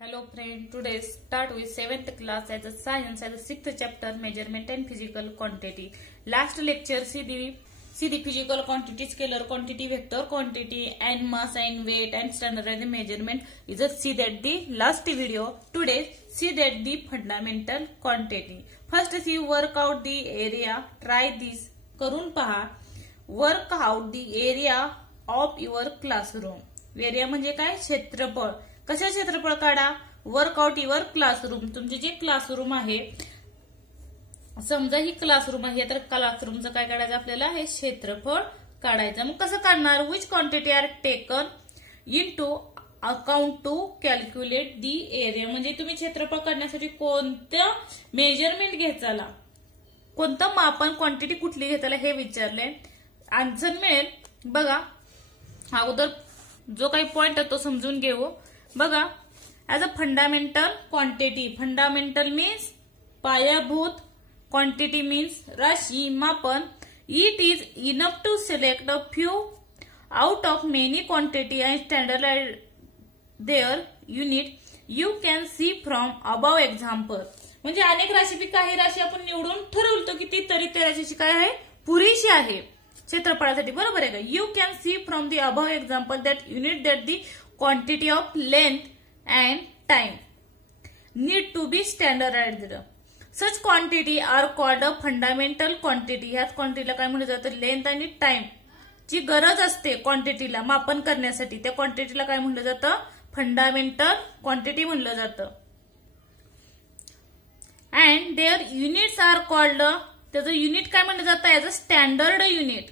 Hello friend, today start with 7th class as a science as a 6th chapter measurement and physical quantity. Last lecture see the physical quantity, scalar quantity, vector quantity and mass and weight and standardized measurement is a see that the last video. Today see that the fundamental quantity. First see work out the area, try this करून पहा. Work out the area of your classroom. Area म्हणजे काय? क्षेत्रफळ. कशा क्षेत्रफळ काढा? Workout your classroom. तुमचे जे क्लासरूम आहे, समजा ही क्लासरूम आहे तर क्लासरूमचं काय काढायचं आपल्याला? हे क्षेत्रफळ काढायचं. मग कसं काढणार? Which quantity are taken into account to calculate the area. म्हणजे तुम्ही क्षेत्रफळ काढण्यासाठी कोणतं मेजरमेंट घ्यायचा, कोणतं मापन क्वांटिटी कुठली घेताला हे विचारले. आन्सर मिळेल. बघा अगोदर जो काही पॉइंट आहे तो समजून घेऊ. बघा as a fundamental quantity. Fundamental means पायाभूत, क्वांटिटी मीन्स राशी, मापन. It is enough to select a few out of many quantity and standardise their unit. You can see from above example. म्हणजे अनेक राशीपैकी काही राशी आपण निवडून ठरवतो की ती तरी त्या राशीची काय आहे? पुरेशी आहे क्षेत्रफळासाठी. बरोबर आहे का? You can see from the above example that unit that the quantity of length and time need to be standardized. Such quantity are called a fundamental quantity. ह्याच क्वांटिटीला काय म्हटलं जातं? लेंथ आणि टाइम ची गरज असते क्वांटिटीला मापन करण्यासाठी. त्या क्वांटिटीला काय म्हटलं जातं? फंडामेंटल क्वांटिटी म्हणलं जातं. And their units are called, त्याचं युनिट काय म्हणलं जातं? As a standard unit.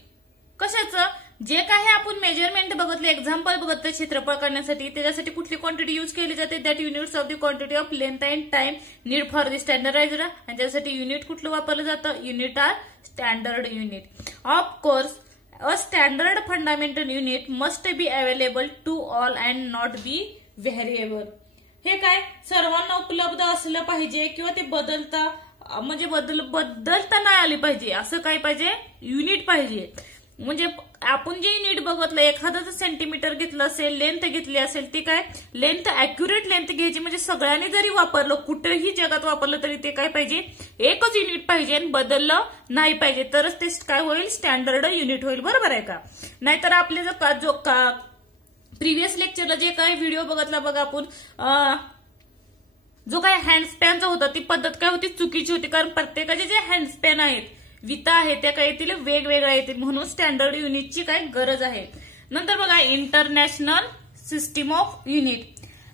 कशाचं? जे काही आपण मेजरमेंट बघितले, एक्झाम्पल बघितले क्षेत्रफळ करण्यासाठी, त्याच्यासाठी कुठली क्वांटिटी यूज केली जाते? That units of the quantity of length and time need for the standardized. आणि त्यासाठी युनिट कुठलं वापरलं जातं? Unit are standard unit. Of course a standard fundamental unit must be available to all and not be variable. हे काय? सर्वांना उपलब्ध असलं पाहिजे किंवा ते बदलता म्हणजे बदलता नाही आली पाहिजे असं काय पाहिजे? युनिट पाहिजे. म्हणजे आपण जे युनिट बघितलं, एखादं सेंटीमीटर घेतलं असेल, लेंथ घेतली असेल, ती काय लेंथ अॅक्युरेट लेंथ घ्यायची. म्हणजे सगळ्यांनी जरी वापरलं, कुठेही जगात वापरलं तरी ते काय पाहिजे? एकच युनिट पाहिजे आणि बदललं नाही पाहिजे. तरच ते काय होईल? स्टँडर्ड युनिट होईल. बरोबर आहे का? नाहीतर आपले जो प्रिव्हियस लेक्चरला जे काही व्हिडिओ बघितला बघा आपण, जो काही हँडस्पॅनचा होता ती पद्धत काय होती? चुकीची होती. कारण प्रत्येकाचे जे हँडस्पॅन आहेत, विता आहे, त्या काय येतील? वेगवेगळ्या येतील. म्हणून स्टँडर्ड युनिटची काय गरज आहे. नंतर बघा international system of unit.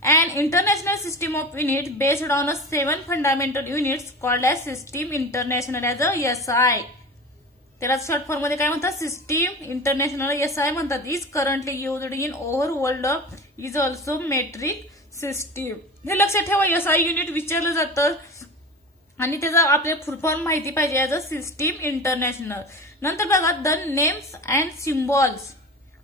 And international system of unit based on a 7 fundamental units called as system international as a SI. त्याला शॉर्ट फॉर्म मध्ये काय म्हणतात? सिस्टीम इंटरनॅशनल SI म्हणतात. Is currently used in over world. Is also metric system. हे लक्षात ठेवा. SI unit विचारलं जातं आणि त्याचा आपल्याला फुल फॉर्म माहिती पाहिजे ॲज अ सिस्टीम इंटरनॅशनल. नंतर बघा the names and symbols.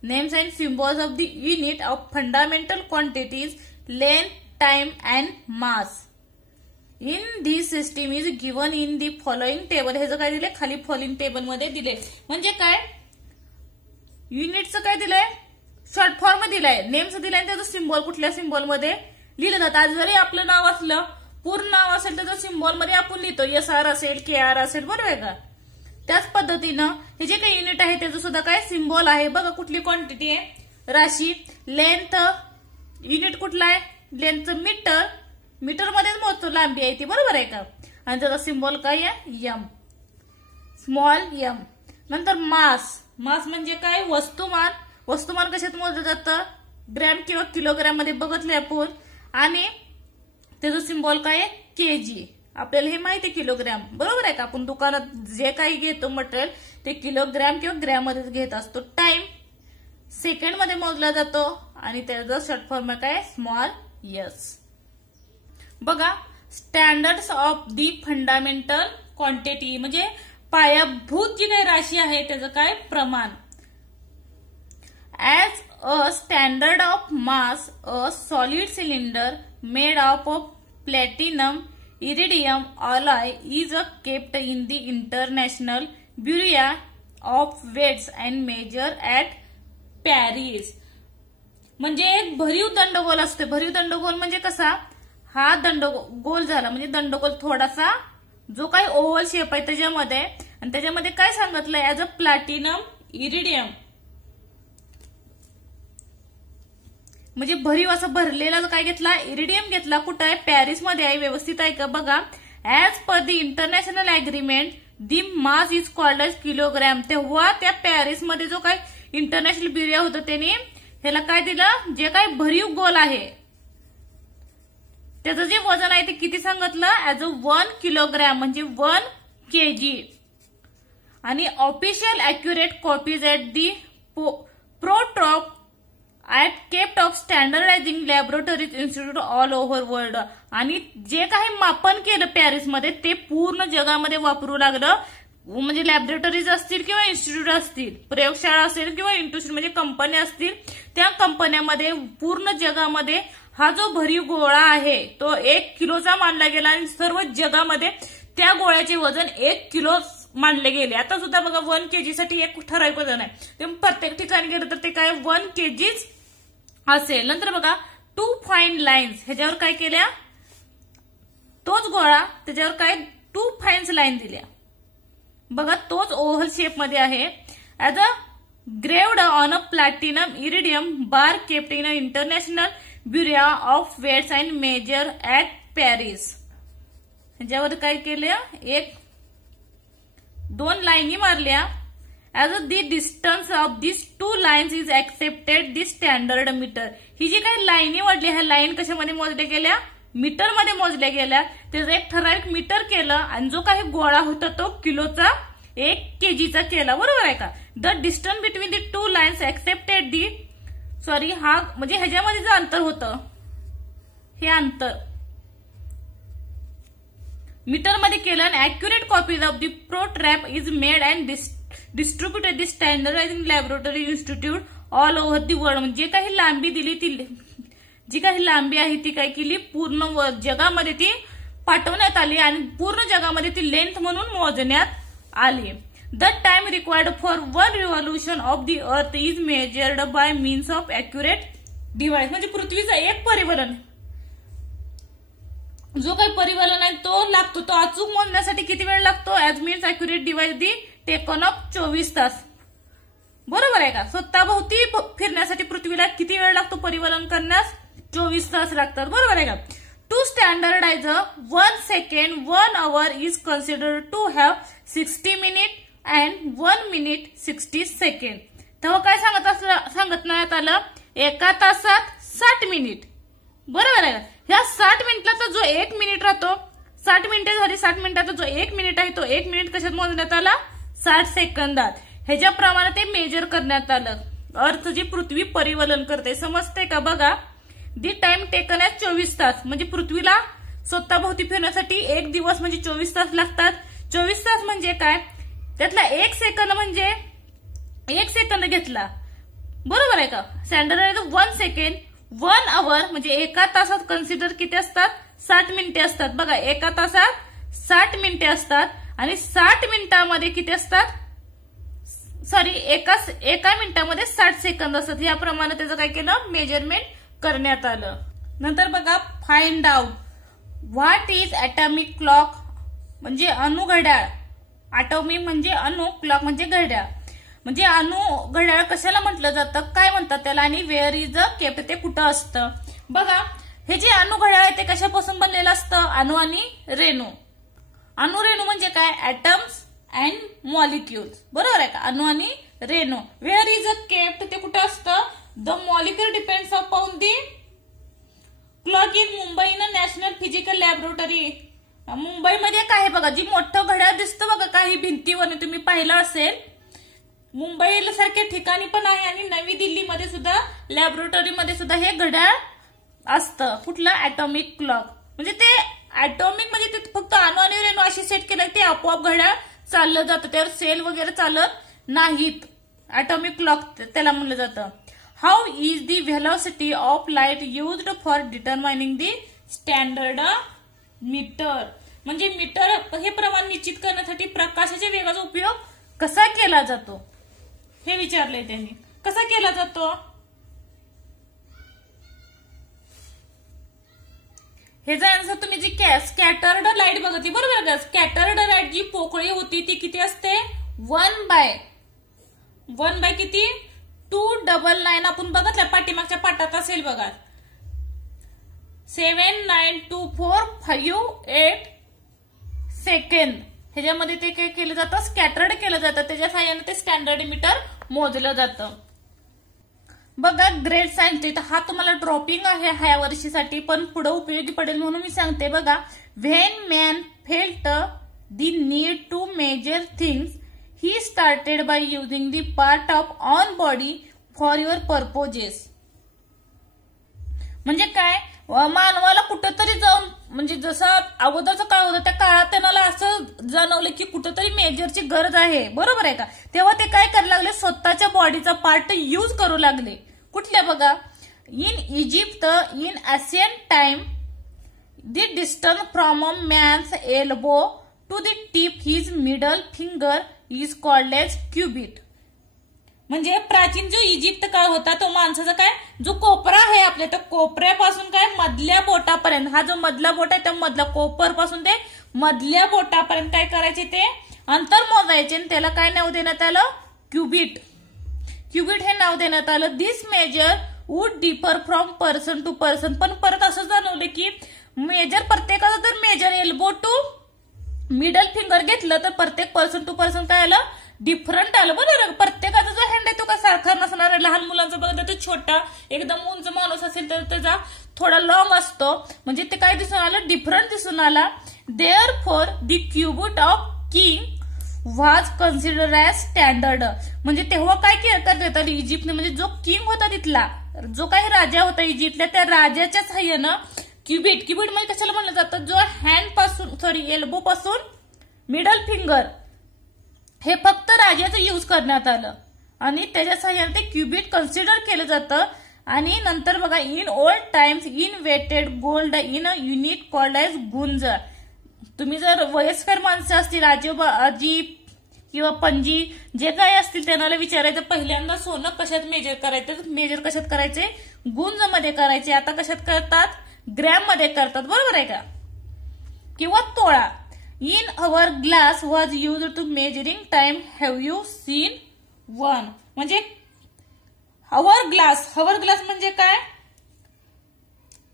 Names and symbols of the unit of fundamental quantities length, time and mass in this system is given in the following table. हे जे काय दिले खाली following table मध्ये दिले. म्हणजे काय? युनिटचं काय दिलंय? शॉर्ट फॉर्म दिलाय, नेमचं दिलाय, त्याचं सिम्बॉल कुठल्या सिम्बॉल मध्ये लिहिलं जातं. आज जरी आपलं नाव असलं, पूर्ण नाव असेल त्याचं सिम्बॉल मध्ये आपण लिहितो. SR असेल, KR असेल. बरोबर आहे का? त्याच पद्धतीनं हे जे काही युनिट आहे त्याचं सुद्धा काय सिम्बॉल आहे. बघा कुठली क्वांटिटी आहे? राशी. लेंथ युनिट कुठला आहे? लेंथचं मीटर. मीटर मध्येच मोजतो, लांबी आहे ती. बरोबर आहे का? आणि त्याचा सिम्बॉल काय आहे? M, small m. नंतर मास. मास म्हणजे काय? वस्तुमान. वस्तुमान कशात मोजलं जातं? ग्रॅम किंवा किलोग्रॅम मध्ये बघितले आपण. आणि त्याचं सिम्बॉल काय आहे? KG. आपल्याला हे माहिती आहे किलोग्रॅम. बरोबर आहे का? आपण दुकानात जे काही घेतो मटेरियल ते किलोग्रॅम किंवा ग्रॅम मध्येच घेत असतो. टाइम सेकंड मध्ये मोजला जातो आणि त्याचा शॉर्ट फॉर्म काय? Small s. बघा standards of the fundamental quantity म्हणजे पायाभूत जी काही राशी आहे त्याचं काय? प्रमाण. As a standard of mass a solid cylinder made of platinum iridium alloy is kept in the International Bureau of Weights and Measure at Paris. म्हणजे एक भरीव दंडगोल असते. भरीव दंडगोल म्हणजे कसा? हा गोल झाला, म्हणजे दंडगोल थोडासा जो काही ओव्हल शेप आहे त्याच्यामध्ये, आणि त्याच्यामध्ये काय सांगितलंय ऍज अ प्लॅटिनम इरिडियम, म्हणजे भरीव असं भरलेला काय घेतला, इरिडियम घेतला. कुठं आहे, पॅरिसमध्ये आहे. व्यवस्थित आहे का बघा. As per the international agreement the mass is called as kilogram. तेव्हा त्या पॅरिसमध्ये जो काय इंटरनॅशनल ब्युरो होतं त्यांनी ह्याला काय दिलं, जे काय भरीव गोल आहे त्याचं जे वजन आहे ते किती सांगितलं, ऍज अ 1 किलोग्रॅम, म्हणजे 1 kg. आणि official accurate copies at the prototype at kept of standardizing laboratories institute all over world. आणि जे काही मापन केलं पॅरिसमध्ये ते पूर्ण जगामध्ये वापरू लागलं, म्हणजे लॅबोरेटरीज असतील किंवा इन्स्टिट्यूट असतील, प्रयोगशाळा असेल किंवा इन्स्टिट्यूट म्हणजे कंपन्या असतील, त्या कंपन्यामध्ये पूर्ण जगामध्ये हा जो भरीव गोळा आहे तो 1 किलोचा मानला गेला, आणि सर्व जगामध्ये त्या गोळ्याचे वजन 1 किलो मानले गेले. आता सुद्धा बघा 1 kg साठी एक ठराविक वजन आहे, ते प्रत्येक ठिकाणी गेलं तर ते काय 1 kg असेल. नंतर बघा 2 फाईन लाईन्स, ह्याच्यावर काय केल्या, तोच गोळा त्याच्यावर काय 2 फाईन लाईन दिल्या. बघा तोच ओव्हल शेप मध्ये आहे. As a graved on a platinum iridium bar kept in international bureau of weights and measure at Paris. ह्याच्यावर काय केलं, 2 लाईनी मारल्या. As a the distance of this 2 lines is accepted the standard metre. ही जी काही लाईनी वाढली, ह्या लाईन कशामध्ये मोजल्या गेल्या, मीटर मध्ये मोजल्या गेल्या. त्याचं एक ठराविक मीटर केलं, आणि जो काही गोळा होता तो किलोचा 1 kgचा केला. बरोबर आहे का. The distance between the 2 lines accepted the, sorry हा म्हणजे ह्याच्यामध्ये जे अंतर होतं, हे अंतर मीटर मध्ये केलं, आणि accurate copies of the prototype is made and distributed the standardizing laboratory institute all over the world. म्हणजे जे काही लांबी दिली ती, जी काही लांबी आहे ती काय केली, पूर्ण जगामध्ये ती पाठवण्यात आली, आणि पूर्ण जगामध्ये ती लेंथ म्हणून मोजण्यात आली. The time required for 1 revolution of the earth is measured by means of accurate device. म्हणजे पृथ्वीचा एक परिवलन, जो काही परिवलन आहे तो लागतो, तो अचूक मोजण्यासाठी किती वेळ लागतो, as means accurate device the taken of 24 तास. बरोबर आहे का. स्वतःभोवती फिरण्यासाठी पृथ्वीला किती वेळ लागतो परिवलन करण्यास, 24 तास लागतात. बरोबर आहे का. To standardise 1 second 1 hour is considered to have 60 minutes and 1 minute 60 seconds. तेव्हा काय सांगण्यात आलं, एका तासात 60 मिनिट. बरोबर आहे का. ह्या 60 मिनिटाचा जो 1 मिनिट राहतो, 60 मिनिटे झाली, 60 मिनिटाचा जो 1 मिनिट आहे तो 1 मिनिट कशात मोजण्यात आला, 60 सेकंदात. ह्याच्याप्रमाणे ते मेजर करण्यात आलं. अर्थ जी पृथ्वी परिवलन करते, समजते का बघा. दी टाइम टेकन ॲज 24 तास, म्हणजे पृथ्वीला स्वतःभोवती फिरण्यासाठी 1 दिवस म्हणजे 24 तास लागतात. 24 तास म्हणजे काय, त्यातला 1 सेकंद म्हणजे 1 सेकंद घेतला. बरोबर आहे का. स्टँडर्ड 1 सेकंड 1 hour म्हणजे एका तासात कन्सिडर किती असतात, 60 मिनिटे असतात. बघा एका तासात 60 मिनिटे असतात, आणि 60 मिनिटांमध्ये किती असतात, सॉरी एका मिनिटामध्ये 60 सेकंद असतात. याप्रमाणे त्याचं काय केलं, मेजरमेंट करण्यात आलं. नंतर बघा find out what is atomic clock, म्हणजे अणु घड्याळ. ॲटॉमिक म्हणजे अणु, क्लॉक म्हणजे घड्याळ. म्हणजे अणु घड्याळ कशाला म्हटलं जातं, काय म्हणतात त्याला, आणि वेअर इज अ केप्ट, ते कुठं असतं. बघा हे जे अणु घड्याळ आहे ते कशापासून बनलेलं असतं, अणु आणि रेणू. अणु रेणू म्हणजे काय, ऍटम्स अँड मॉलिक्युल्स. बरोबर आहे का. अणु आणि रेणू. वेअर इज अ केप्ट, ते कुठं असतं, the molecule depends upon the clock in Mumbai in national physical laboratory. मुंबईमध्ये काय आहे बघा, जी मोठं घड्याळ दिसतं बघा काही भिंतीवर तुम्ही पाहिलं असेल, मुंबई सारख्या ठिकाणी पण आहे, आणि नवी दिल्लीमध्ये सुद्धा लॅबोरेटरीमध्ये सुद्धा हे घड्याळ असतं. कुठलं, ॲटॉमिक क्लॉक. म्हणजे ते ॲटॉमिक म्हणजे ते फक्त अणु आणि रेणू अशी सेट केलं ते आपोआप घड्याळ चाललं जातं, त्यावर सेल वगैरे चालत नाहीत. ॲटॉमिक क्लॉक त्याला म्हणलं जातं. How is the velocity of light used for determining the standard metre. म्हणजे मीटर हे प्रमाण निश्चित करण्यासाठी प्रकाशाच्या वेगाचा उपयोग कसा केला जातो हे विचारलंय त्यांनी. कसा केला जातो, ह्याचा आन्सर तुम्ही जी स्कॅटर्ड लाईट बघितली बरोबर का, स्कॅटर्ड लाईट जी पोकळी होती ती किती असते 1 बाय किती 299 आपण बघितलं पाठीमागच्या पाठात असेल बघा 79245 सेकंद. ह्याच्यामध्ये ते काय केलं जातं स्कॅटर्ड केलं जातं, त्याच्या साहाय्याने ते स्टँडर्ड मीटर मोजलं जातं. बघा ग्रेट सायंटिस्ट हा तुम्हाला ड्रॉपिंग आहे ह्या वर्षीसाठी पण पुढे उपयोगी पडेल म्हणून मी सांगते बघा. When man felt the need to measure things he started by using the part of on body for your purposes. म्हणजे काय मानवाला कुठेतरी जाऊन म्हणजे जसं अगोदरचं काळ होतं त्या काळात त्यांना असं जाणवलं की कुठेतरी मेजरची गरज आहे बरोबर आहे का, तेव्हा ते काय करायला लागले स्वतःच्या बॉडीचा पार्ट यूज करू लागले. कुठल्या बघा in Egypt in ancient time the distance from a man's elbow to the tip his middle finger is called as cubit. म्हणजे प्राचीन जो इजिप्त काळ होता तो माणसाचा काय जो कोपरा आहे आपल्या त्या कोपऱ्यापासून काय मधल्या बोटापर्यंत, हा जो मधला बोट आहे त्या मधल्या कोपरपासून ते मधल्या बोटापर्यंत काय करायचे ते अंतर मोजायचे आणि त्याला काय नाव देण्यात आलं क्युबिट. क्युबिट हे नाव देण्यात आलं. This measure would differ from person to person. पण परत असं जाणवलं की मेजर प्रत्येकाचं जर measure elbow to middle finger घेतलं तर प्रत्येक पर्सन टू पर्सन काय आलं डिफरंट आलं बरोबर. प्रत्येकाचा जो हँड आहे तो काय सारखा नसणार आहे. लहान मुलांचं बघा तर छोटा एकदम उंच माणूस असेल तर त्याचा थोडा लॉंग असतो म्हणजे ते काय दिसून आलं डिफरंट दिसून आला. Therefore the cubit of king was consider as standard. म्हणजे तेव्हा काय करतात इजिप्तने म्हणजे जो किंग होता तिथला जो काही राजा होता इजिप्तला त्या राजाच्या साह्यानं क्युबिट म्हणजे कशाला म्हणलं जातं जो हँड पासून एल्बो पासून मिडल फिंगर हे फक्त राजाचं यूज करण्यात आलं आणि त्याच्या साह्याने ते क्युबिट कन्सिडर केलं जातं. आणि नंतर बघा in old times in weighted gold in a unit called as gunj. तुम्ही जर वयस्कर माणसं असतील आजी किंवा पणजी जे काही असतील त्यांना विचारायचं पहिल्यांदा सोनं कशात मेजर करायचं, मेजर कशात करायचे गुंज मध्ये करायचे. आता कशात करतात ग्रॅम मध्ये करतात बरोबर आहे का, किंवा तोळा. In hour glass was use to measuring time. Have you seen one. म्हणजे अवर ग्लास म्हणजे काय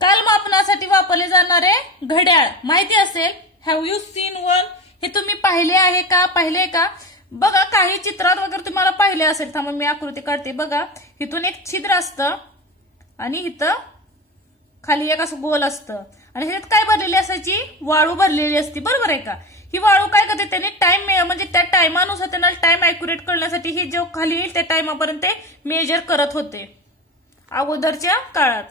कालमापनासाठी वापरले जाणारे घड्याळ माहिती असेल. हॅव यू सीन वन हे तुम्ही पाहिले आहे का, पाहिले का बघा. काही चित्रात वगैरे तुम्हाला पाहिले असेल. थांबा मी आकृती काढते बघा. इथून एक छिद्र असतं आणि इथं खाली एक असं गोल असतं आणि ह्याच्यात काय भरलेली असायची वाळू भरलेली असती बरोबर आहे का. ही वाळू काय करते त्यांनी टाइम म्हणजे त्या टायमानुसार त्यांना टाइम अॅक्युरेट करण्यासाठी हे जो खाली येईल त्या टाइमापर्यंत ते मेजर करत होते अगोदरच्या काळात.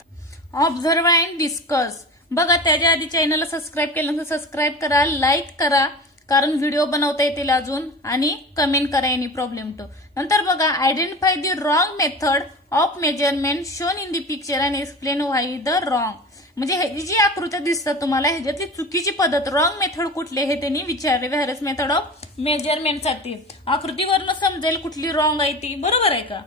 ऑब्झर्व अँड डिस्कस बघा. त्याच्या आधी चॅनलला सबस्क्राईब केलं तर सबस्क्राईब करा, लाईक करा कारण व्हिडिओ बनवता येतील अजून, आणि कमेंट करा एनी प्रॉब्लेम टू. नंतर बघा identify the wrong method of measurement shown in the picture and explain why the wrong. म्हणजे ही जी आकृत्या दिसतात तुम्हाला ह्याच्यातली चुकीची पद्धत रॉंग मेथड कुठले हे त्यांनी विचारले. व्हेरियस मेथड ऑफ मेजरमेंटसाठी आकृतीवरून समजेल कुठली रॉंग आहे ती बरोबर आहे का.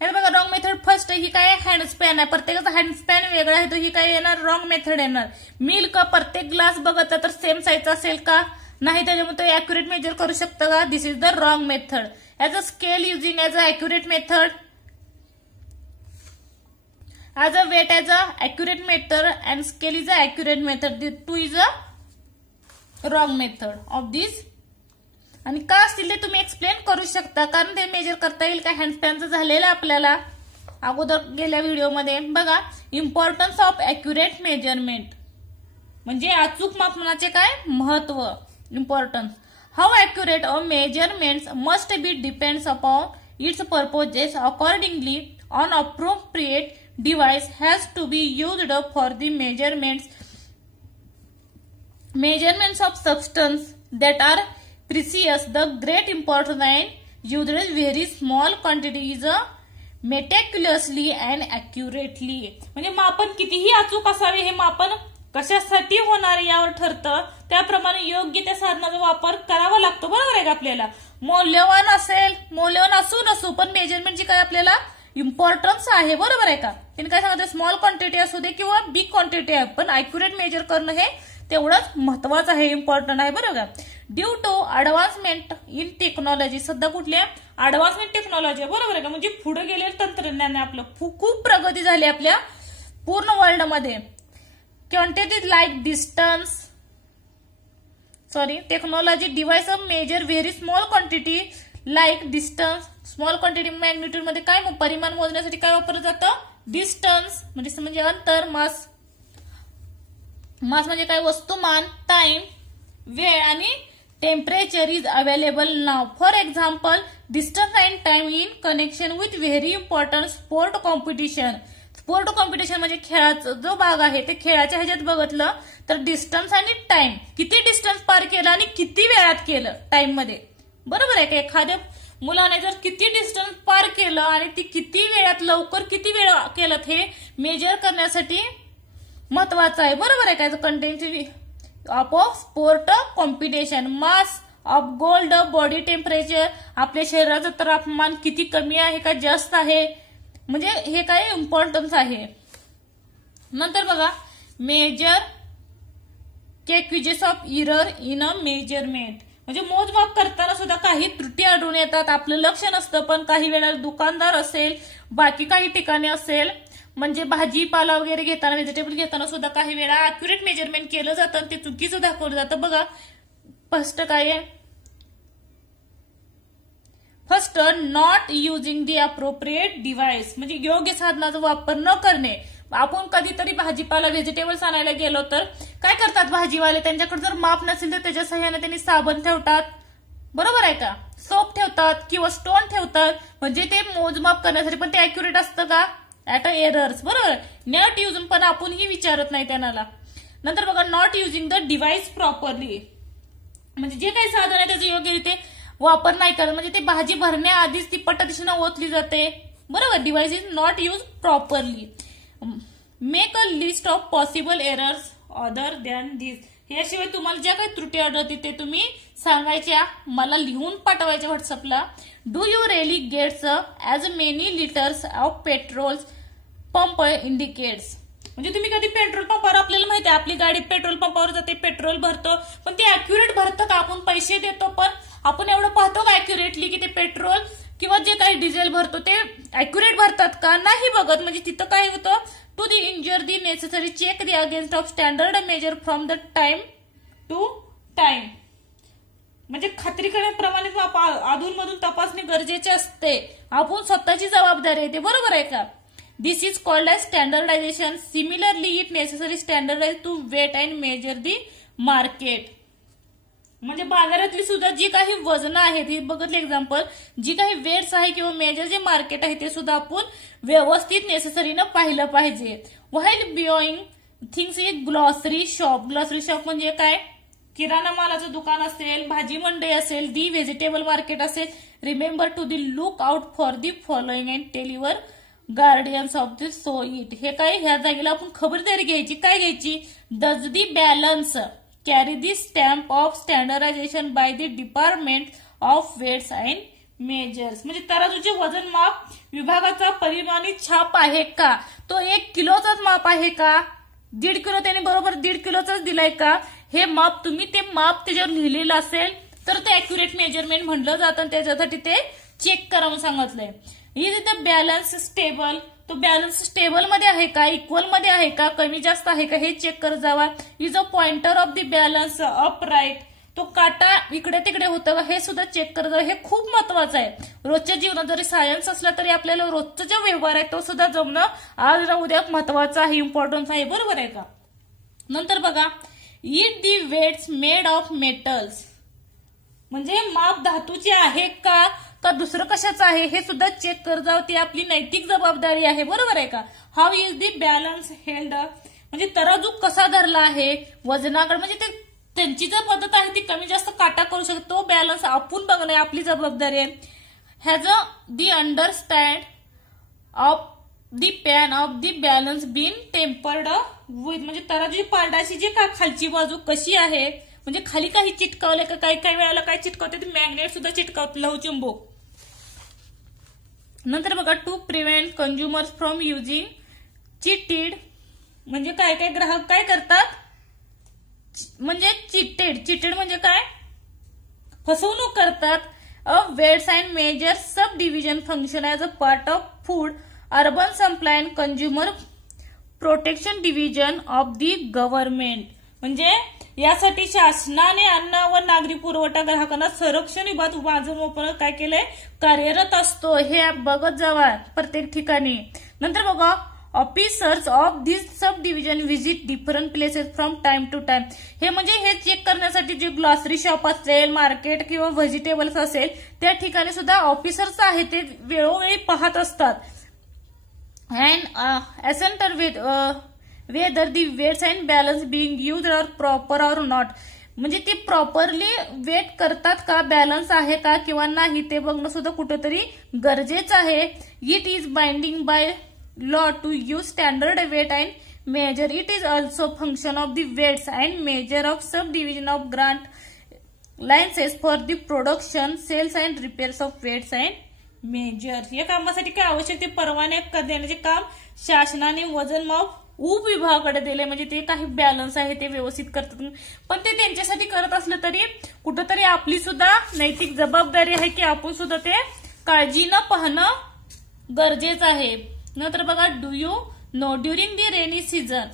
हे बघा रॉंग मेथड फर्स्ट ही काय हँडस्पॅन आहे. प्रत्येकाचा हँडस्पॅन वेगळा आहे तो ही काय येणार रॉंग मेथड येणार. मिल्क प्रत्येक ग्लास बघत तर सेम साईज असेल का नाही त्याच्यामुळे अॅक्युरेट मेजर करू शकतं का. This is the wrong method. As a scale using as a accurate method. As a weight as a accurate method and scale is a accurate method. The two is a wrong method of this. आणि का असतील ते तुम्ही explain करू शकता कारण ते major करता येईल का. हँडस्पॅनचं झालेलं आपल्याला अगोदर गेल्या व्हिडिओमध्ये बघा. इम्पॉर्टन्स ऑफ अॅक्युरेट मेजरमेंट म्हणजे अचूक मापनाचे काय महत्व importance. How accurate a measurements must be depends upon its purposes accordingly on appropriate device has to be used for the measurements of substance that are precious. The great importance and used very small quantity is meticulously and accurately. म्हणजे मापन कितीही अचूक असावे हे मापन कशासाठी होणार यावर ठरतं. त्याप्रमाणे योग्य त्या साधनाचा वापर करावा लागतो बरोबर आहे का. आपल्याला मौल्यवान असू नसू पण मेजरमेंटची काय आपल्याला इम्पॉर्टन्स आहे, बरोबर आहे का. त्यांनी काय सांगितलं, स्मॉल क्वांटिटी असू दे किंवा बिग क्वांटिटी आहे, पण अॅक्युरेट मेजर करणं हे तेवढंच महत्वाचं आहे, इम्पॉर्टंट आहे, बरोबर. ड्यू टू अडव्हान्समेंट इन टेक्नॉलॉजी, सध्या कुठल्या अडव्हान्समेंट टेक्नॉलॉजी, बरोबर आहे का, म्हणजे पुढे गेलेलं तंत्रज्ञान आहे आपलं, खूप प्रगती झाली आपल्या पूर्ण वर्ल्ड मध्ये. Quantities like distance technology device of measure very small quantity like distance. Small quantity magnitude मध्ये काय परिमाण मोजण्यासाठी काय वापरलं जातं, डिस्टन्स म्हणजे अंतर, मास म्हणजे काय वस्तुमान, टाइम वेळ, आणि temperature is available now. For example distance and time in connection with very important sport competition. Sport competition म्हणजे खेळाचा जो भाग आहे ते खेळाच्या ह्याच्यात बघितलं तर डिस्टन्स आणि टाइम, किती डिस्टन्स पार केलं आणि किती वेळात केलं टाइम मध्ये, बरोबर आहे का. एखाद्या मुलाने जर किती डिस्टन्स पार केलं आणि ती किती वेळात लवकर किती वेळ केलं हे मेजर करण्यासाठी महत्वाचं आहे, बरोबर आहे का. Content of sport competition, mass of gold, body temperature, आपल्या शरीराचं तापमान किती कमी आहे का जास्त आहे, म्हणजे हे काय इम्पॉर्टन्स आहे. नंतर बघा major causes of error in a measurement, म्हणजे मोजमाप करताना सुद्धा काही त्रुटी आढळून येतात, आपलं लक्ष नसतं, पण काही वेळा दुकानदार असेल, बाकी काही ठिकाणी असेल, म्हणजे भाजीपाला वगैरे घेताना, व्हेजिटेबल घेताना सुद्धा काही वेळा अॅक्युरेट मेजरमेंट केलं जातं, ते चुकीचं दाखवलं जातं. बघा फर्स्ट काय आहे, first not using the appropriate device, म्हणजे योग्य साधनाचा वापर न करणे. आपण कधीतरी भाजीपाला व्हेजिटेबल्स आणायला गेलो तर काय करतात भाजीवाले, त्यांच्याकडे जर माप नसेल तर त्याच्या सहाय्याने त्यांनी साबण ठेवतात, बरोबर आहे का, सोप ठेवतात किंवा स्टोन ठेवतात, म्हणजे ते मोजमाप करण्यासाठी, पण ते अॅक्युरेट असतं का, ऍट अ एरर्स, बरोबर. नॉट युजिंग पण आपणही विचारत नाही त्यांना. नंतर बघा not using the device properly, म्हणजे जे काही साधन आहे त्याचं योग्यरीत्या वापर नाही करत, म्हणजे ते भाजी भरण्याआधीच ती पटदिशीनं ओतली जाते, बरोबर. Device is not use properly. Make a list of possible errors other than this, याशिवाय तुम्हाला ज्या काही त्रुटी आढळतील ते तुम्ही सांगायच्या, मला लिहून पाठवायच्या व्हॉट्सअपला. Do you really gets as many litres of petrol pump indicates, म्हणजे तुम्ही कधी पेट्रोल पंपावर, आपल्याला माहिती आहे आपली गाडी पेट्रोल पंपावर जाते, पेट्रोल भरतो, पण ते अॅक्युरेट भरतं का, आपण पैसे देतो पण आपण एवढं पाहतो का अॅक्युरेटली की ते पेट्रोल किंवा जे काही डिझेल भरतो ते अॅक्युरेट भरतात का, नाही बघत. म्हणजे तिथं काय होतं, to the ensure the necessary check the against of standard measure from the time to time, म्हणजे खात्री करण्याप्रमाणे अधूनमधून तपासणी गरजेची असते, आपण स्वतःची जबाबदारी आहे ते, बरोबर आहे का. This is called as standardization. Similarly it necessary standardize to weight and measure the market, म्हणजे बाजारातली सुद्धा जी काही वजन आहेत ही बघितले एक्झाम्पल, जी काही वेट्स आहे किंवा मेजर जे मार्केट आहे ते सुद्धा आपण व्यवस्थित नेसेसरीनं पाहिलं पाहिजे. While buying things in grocery shop. Grocery shop म्हणजे काय, किराणा मालाचं दुकान असेल, भाजी मंडई असेल, दी व्हेजिटेबल मार्केट असेल. Remember to the look out for the following and tell your guardians of the so it. हे काय, ह्या जागेला आपण खबरदारी घ्यायची, काय घ्यायची, does the balance carry the stamp of standardization by the department of weights and measures, म्हणजे तराजूचे वजन माप विभागाचा परिमाणित छाप आहे का, तो 1 किलोचाच माप आहे का, 1.5 किलो त्याने बरोबर 1.5 किलोचाच दिलाय का, हे माप तुम्ही ते माप त्याच्यावर लिहिलेलं असेल तर ते अॅक्युरेट मेजरमेंट म्हणलं जातं, त्याच्यासाठी ते चेक करा म्हणून सांगितलंय. इज द बॅलन्स स्टेबल, तो बॅलन्स स्टेबल मध्ये आहे का, इक्वल मध्ये आहे का, कमी जास्त आहे का, हे चेक करत जावा. Is a pointer of the balance upright, तो काटा इकडे तिकडे होतं का हे सुद्धा चेक करत जावं, हे खूप महत्वाचं आहे. रोजच्या जीवनात जरी सायन्स असला तरी आपल्याला रोजचा जो व्यवहार आहे तो सुद्धा जमणं आज ना उद्या महत्वाचं आहे, इम्पॉर्टन्स आहे, बरोबर आहे का. नंतर बघा it the weights made of metals, म्हणजे माप धातूचे आहे का दुसरं कशाचं आहे हे सुद्धा चेक करत जावं, ती आपली नैतिक जबाबदारी आहे, बरोबर आहे का. How is the balance held, म्हणजे तराजू कसा धरला आहे वजनाकडे, म्हणजे ते त्यांची जर पद्धत आहे ती कमी जास्त काटा करू शकतो, तो बॅलन्स आपण बघणं आपली जबाबदारी आहे. Has a the understand of the pan of the balance been tempered with, म्हणजे तराजू पारडाची जी का खालची बाजू कशी आहे, म्हणजे खाली काही चिटकावले का, काही काही वेळेला काय चिटकावते, मॅग्नेट सुद्धा चिटकावत, लवचिंबूक. नंतर बघा to prevent consumers from using cheated, म्हणजे काय काय ग्राहक काय करतात, म्हणजे चिटेड म्हणजे काय, फसवणूक करतात. A weights and measure sub division function as a part of food urban supply and consumer protection division of the government. म्हणजे यासाठी शासनाने अन्न व नागरी पुरवठा ग्राहकांना संरक्षण विभाग वापर काय केलंय, कार्यरत असतो. हे बघत जावा प्रत्येक ठिकाणी. नंतर बघा officers of this sub division visit different places from time to time. हे म्हणजे हे चेक करण्यासाठी जे ग्लॉसरी शॉप असेल, मार्केट किंवा व्हेजिटेबल्स असेल, त्या ठिकाणी सुद्धा ऑफिसर्स आहेत ते वेळोवेळी पाहत असतात. And ascertain with whether the weights and balance being used are proper or not. म्हणजे ते प्रॉपरली वेट करतात का, बॅलन्स आहे का किंवा नाही ते बघणं सुद्धा कुठेतरी गरजेचं आहे. It is binding by law to use standard weight and measure. It is also function of the weights and measure of sub division of grant licences for the production, sales and repairs of weights and measure. या कामासाठी काय आवश्यक ते परवाने देण्याचे काम शासनाने वजन माप उपविभागाकडे दिले. म्हणजे ते काही बॅलन्स आहे ते व्यवस्थित करतात. पण ते त्यांच्यासाठी करत असलं तरी कुठंतरी आपली सुद्धा नैतिक जबाबदारी आहे की आपण सुद्धा ते काळजीनं पाहणं गरजेचं आहे. नंतर बघा do you know during the rainy season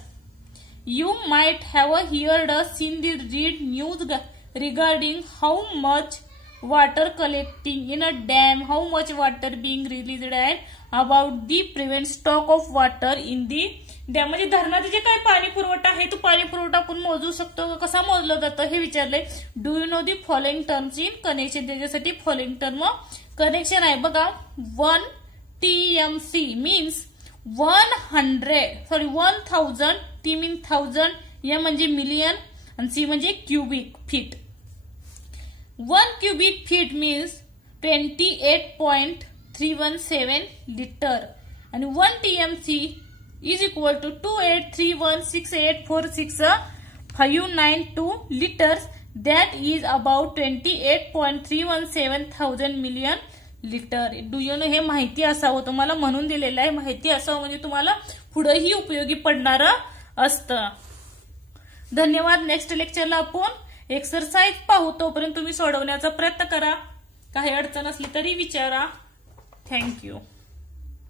you might have heard seen the read news regarding how much water collecting in a dam, how much water being released and about the prevent stock of water in the dam. म्हणजे धरणात जे काही पाणी पुरवठा आहे तो पाणी पुरवठा आपण मोजू शकतो का, कसा मोजलं जातं हे विचारलंय. Do you know the following terms in connection. त्याच्यासाठी फॉलोइंग टर्म कनेक्शन आहे बघा. 1 TMC means 1000, T mean 1000, M म्हणजे मिलियन आणि C म्हणजे cubic feet. 1 cubic feet means 28.317 liter and 1 TMC is equal to 2831684659 liters. That is about 28.317 thousand million liter. Do you no हे माहिती असावं तुम्हाला म्हणून दिलेलं आहे. माहिती असावं म्हणजे तुम्हाला पुढेही उपयोगी पडणार असतं. धन्यवाद. नेक्स्ट लेक्चरला आपण एक्सरसाइज पाहू. तोपर्यंत तुम्ही सोडवण्याचा प्रयत्न करा. काही अडचण असली तरी विचारा. थँक्यू.